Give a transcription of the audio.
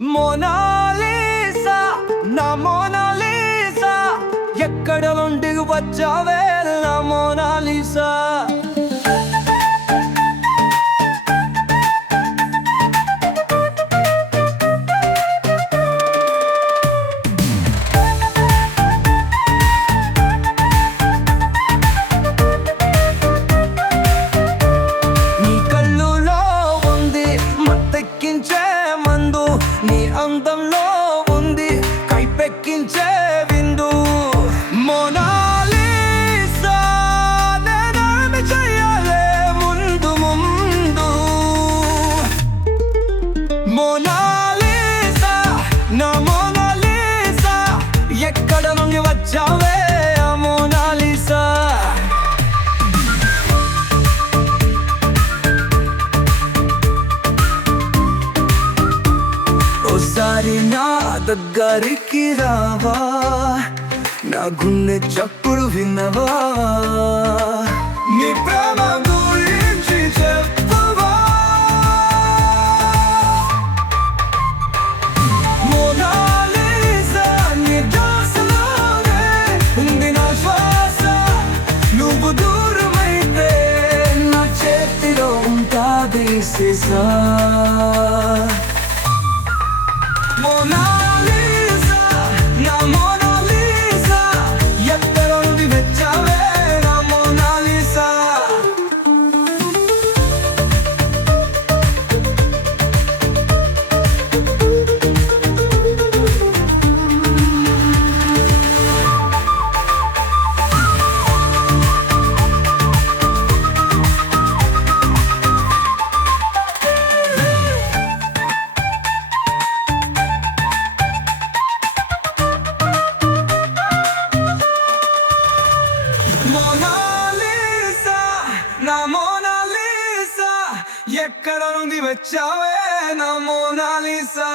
Mona Lisa నా Mona Lisa ఎక్కడ నుండి వచ్చావే నా మోనాలిసా నీ అందంలో ఉంది కైపెక్కించే విందు మోనాలిసా నేనేమి చెయ్యాలే ముందు ముందు మోనాలిసా నా మోనాలిసా ఎక్కడ నుండి వచ్చావే ఆ మోనాలిసా ఓసారి నా దగ్గరికి రావా నా గుండె చప్పుడు విన్నవా నీ ప్రేమ గురించి చెప్పవా మోనాలిసా నీ దాసులోనే ఉంది నా శ్వాస నువ్వు దూరమైతే నా చేతిలో ఉంటాది సీసా మోనాలిసా నా మోనాలిసా ఎక్కడ నుండి వచ్చావే నా మోనాలిసా మోనాలిసా నా మోనాలిసా ఎక్కడ నుండి వచ్చావే నా మోనాలిసా